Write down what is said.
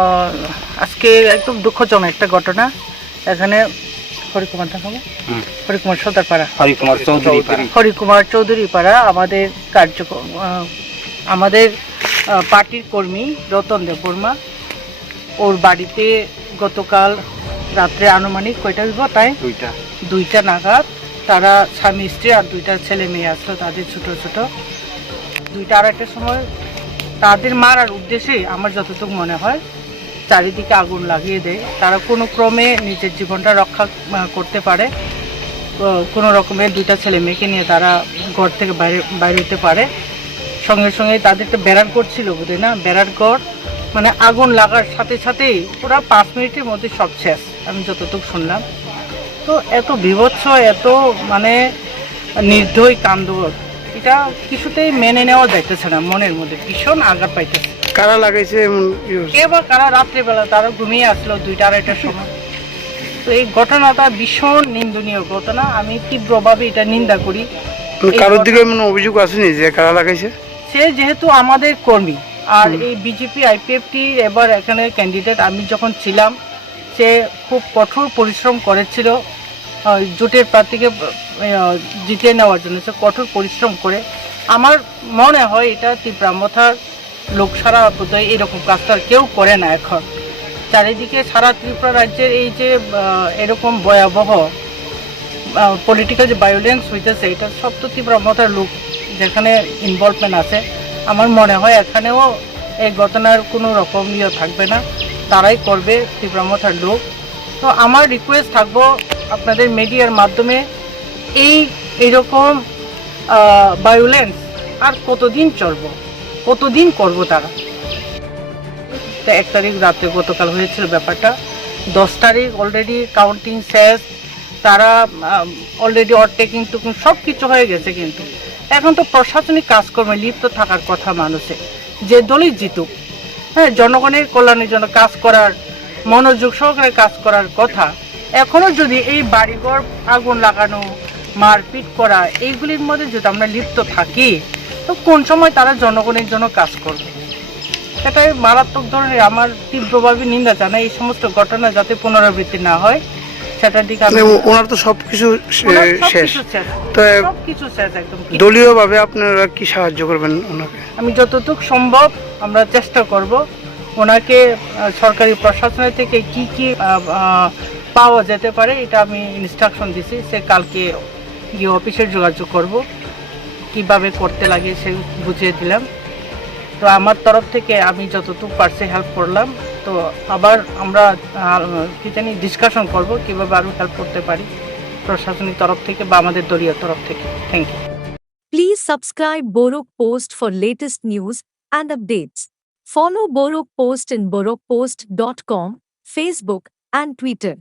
আহ, আজকে একদম দুঃখজনক একটা ঘটনা এখানে হরিকুমার দেখাবো হরিকুমার সর্দারপাড়া হরিকুমার চৌধুরী পাড়া আমাদের কার্যক্রম আমাদের পার্টির কর্মী রতন দেব বর্মা ওর বাড়িতে গতকাল রাত্রে আনুমানিক কয়টা হইব তাই দুইটা নাগাদ তারা স্বামী স্ত্রী আর দুইটা ছেলে মেয়ে আসলো তাদের ছোট ছোট 2টা-2:30টার সময় তাদের মারার উদ্দেশ্যে আমার যতটুকু মনে হয় চারিদিকে আগুন লাগিয়ে দেয়। তারা কোনো ক্রমে নিজের জীবনটা রক্ষা করতে পারে, কোনো রকমের 2টা ছেলে মেয়েকে নিয়ে তারা ঘর থেকে বাইরে হতে পারে। সঙ্গে সঙ্গে তাদেরকে বেড়ার ঘর ছিল বোধহয় না, বেড়ার ঘর মানে আগুন লাগার সাথে সাথেই পুরো 5 মিনিটের মধ্যে সব শেষ, আমি যতটুকু শুনলাম। তো এত বীভৎস, এত মানে নির্দয় কাণ্ড, এটা কিছুতেই মেনে নেওয়া যাইতেছে না। মনের মধ্যে ভীষণ আঘাত পাইতেছে। কারা লাগাইছে কে বা কারা রাত্রিবেলা তারা ঘুমিয়ে আসলো 2টা-2:30টার সময়। তো এই ঘটনাটা ভীষণ নিন্দনীয় ঘটনা, আমি তীব্রভাবে এটা নিন্দা করি। কারোর দিকে অভিযোগ আসেনি যে কারা লাগাইছে? সে যেহেতু আমাদের কর্মী আর এই বিজেপি আইপিএফটি এবার এখানে ক্যান্ডিডেট, আমি যখন ছিলাম সে খুব কঠোর পরিশ্রম করেছিল জোটের প্রার্থীকে জিতিয়ে নেওয়ার জন্য। সে কঠোর পরিশ্রম করে, আমার মনে হয় এটা তীব্রামথার লোক সারা বোধহয় এরকম কাজটা কেউ করে না এখন। চারিদিকে সারা ত্রিপুরা রাজ্যের এই যে এরকম ভয়াবহ পলিটিক্যাল যে ভায়োলেন্স হইতেছে, এটা সব তো তীব্রামথার লোক যেখানে ইনভলভমেন্ট আছে। আমার মনে হয় এখানেও এই ঘটনার কোনো রকম থাকবে না, তারাই করবে তীব্রামথার লোক। তো আমার রিকোয়েস্ট থাকবো আপনাদের মিডিয়ার মাধ্যমে, এইরকম ভায়োলেন্স আর কতদিন চলবো, কতদিন করবো তারা? 1 তারিখ রাতে গতকাল হয়েছিল ব্যাপারটা, 10 তারিখ অলরেডি কাউন্টিং শেষ, তারা অলরেডি অরটেকিং টুকিং সব কিছু হয়ে গেছে। কিন্তু এখন তো প্রশাসনিক কাজকর্মে লিপ্ত থাকার কথা মানুষের, যে দলই জিতুক, হ্যাঁ, জনগণের কল্যাণের জন্য কাজ করার, মনোযোগ সহকারে কাজ করার কথা। এখনও যদি এই বাড়িঘর আগুন লাগানো, মারপিট করা, এইগুলির মধ্যে যদি আমরা লিপ্ত থাকি, তো কোন সময় তারা জনগণের জন্য কাজ করবে? সেটাই মারাত্মক ধরনের, আমার তীব্রভাবে নিন্দা জানাই। এই সমস্ত ঘটনা যাতে পুনরাবৃত্তি না হয় সেটার দিকে ওনার তো সবকিছু শেষ, সবকিছু শেষ একদম। দলীয় ভাবে আপনারা কি সাহায্য করবেন ওনাকে? আমি যতটুকু সম্ভব আমরা চেষ্টা করব ওনাকে সরকারি প্রশাসনের থেকে কি কি পাওয়া যেতে পারে, এটা আমি ইনস্ট্রাকশন দিছি। সে কালকে গিয়ে অফিসে যোগাযোগ করব, কিভাবে করতে লাগে সে বুঝিয়ে দিলাম। তো আমার তরফ থেকে আমি যতটুকু পারছি হেল্প করলাম। তো আবার আমরা কি জানি ডিসকাশন করব কিভাবে আরো হেল্প করতে পারি প্রশাসনিক তরফ থেকে বা আমাদের দলীয় তরফ থেকে। Thank you. Please subscribe Borok Post for latest news and updates. Follow Borok Post in borokpost.com, Facebook and Twitter.